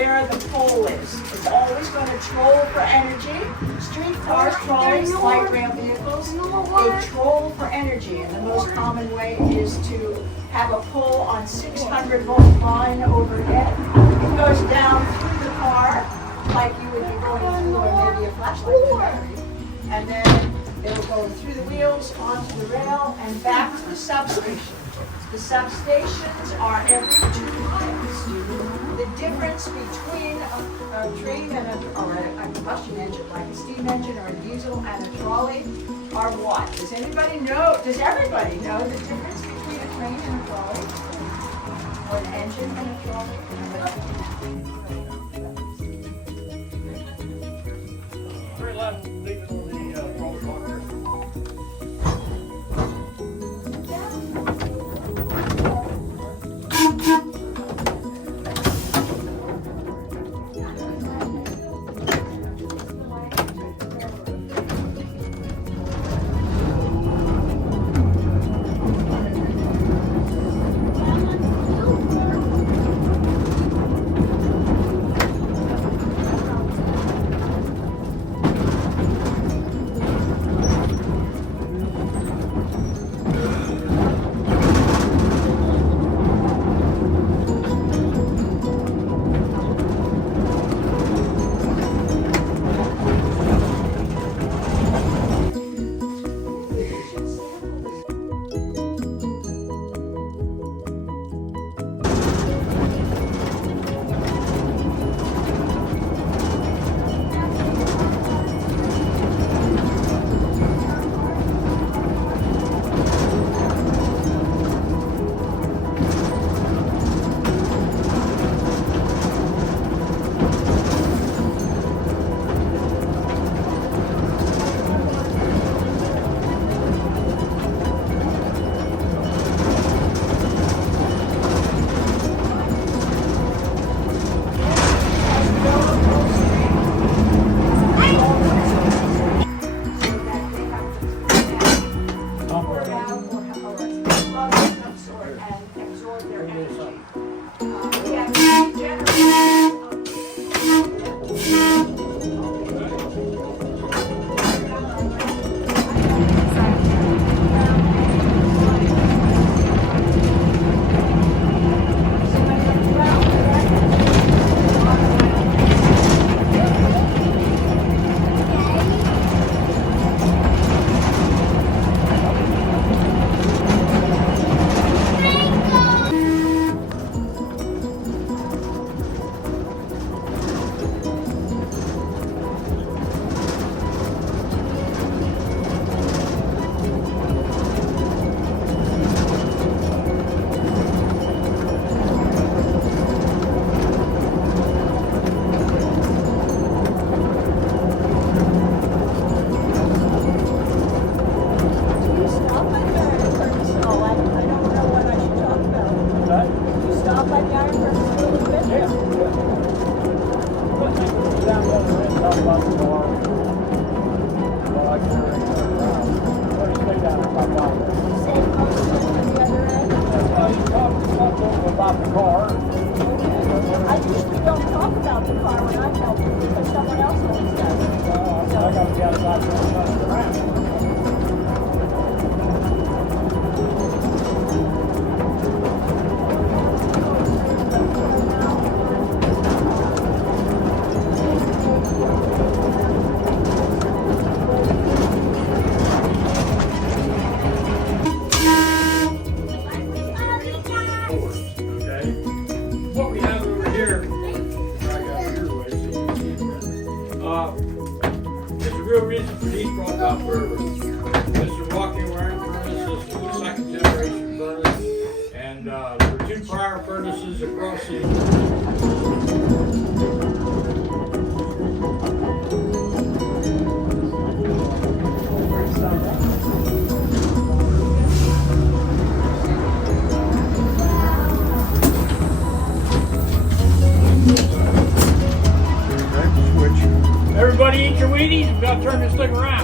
where the pole is. It's always going to troll for energy. Street cars, trolleys, light rail vehicles, they troll for energy. And the most common way is to have a pole on 600-volt line overhead. It goes down through the car like you would be going through, or maybe a flashlight with battery. And then it'll go through the wheels, onto the rail, and back to the substation. The substations are every 2 miles. The difference between a train and a combustion engine, like a steam engine or a diesel, and a trolley are what? Does anybody know? Does everybody know the difference between a train and a trolley? Or an engine and a trolley? Very left, leaving the trolley car. About the car. I usually don't talk about the car when I tell people because someone else always does. I got to get outside and around. Real reason for these Rockhill Furnace. This is a Rockhill Furnace. This is the second generation furnace, and there were 2 prior furnaces across the. Everybody eat your Wheaties, we've got to turn this thing around.